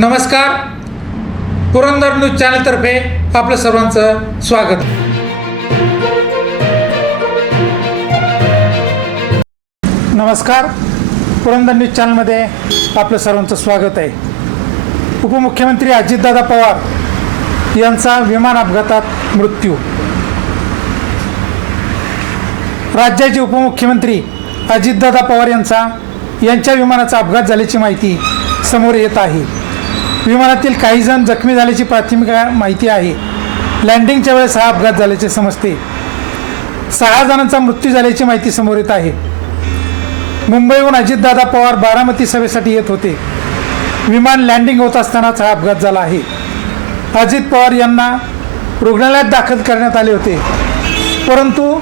नमस्कार. पुरंदर न्यूज चॅनलतर्फे आपलं सर्वांचं स्वागत. नमस्कार. पुरंदर न्यूज चॅनलमध्ये आपलं सर्वांचं स्वागत आहे. उपमुख्यमंत्री अजितदादा पवार यांचा विमान अपघातात मृत्यू. राज्याचे उपमुख्यमंत्री अजितदादा पवार यांचा यांच्या विमानाचा अपघात झाल्याची माहिती समोर येत आहे. विमानातील काही जण जखमी झाल्याची प्राथमिक माहिती आहे. लँडिंगच्या वेळेस हा अपघात झाल्याचे समजते. सहा जणांचा मृत्यू झाल्याची माहिती समोर येत आहे. मुंबईहून अजितदादा पवार बारामती सभेसाठी येत होते. विमान लँडिंग होत असतानाच हा अपघात झाला आहे. अजित पवार यांना रुग्णालयात दाखल करण्यात आले होते. परंतु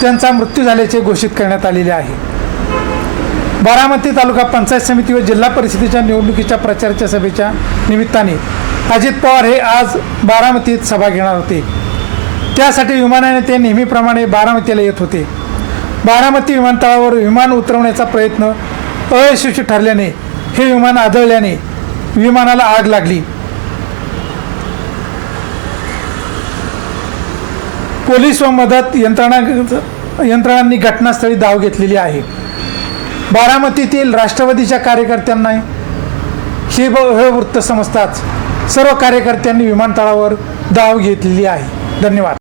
त्यांचा मृत्यू झाल्याचे घोषित करण्यात आलेले आहे. बारामती तालुका पंचायत समिती व जिल्हा परिषदेच्या निवडणुकीच्या प्रचाराच्या सभेच्या निमित्ताने अजित पवार हे आज बारामतीत सभा घेणार होते. त्यासाठी विमानाने ते नेहमीप्रमाणे बारामतीला येत होते. बारामती विमानतळावर विमान उतरवण्याचा प्रयत्न अयशस्वी ठरल्याने हे विमान आदळल्याने विमानाला आग लागली. पोलीस व मदत यंत्रणा यंत्रणांनी घटनास्थळी धाव घेतलेली आहे. बारामतीतील राष्ट्रवादीच्या कार्यकर्त्यांना हे ब- हे वृत्त समजताच सर्व कार्यकर्त्यांनी विमानतळावर धाव घेतलेली आहे. धन्यवाद.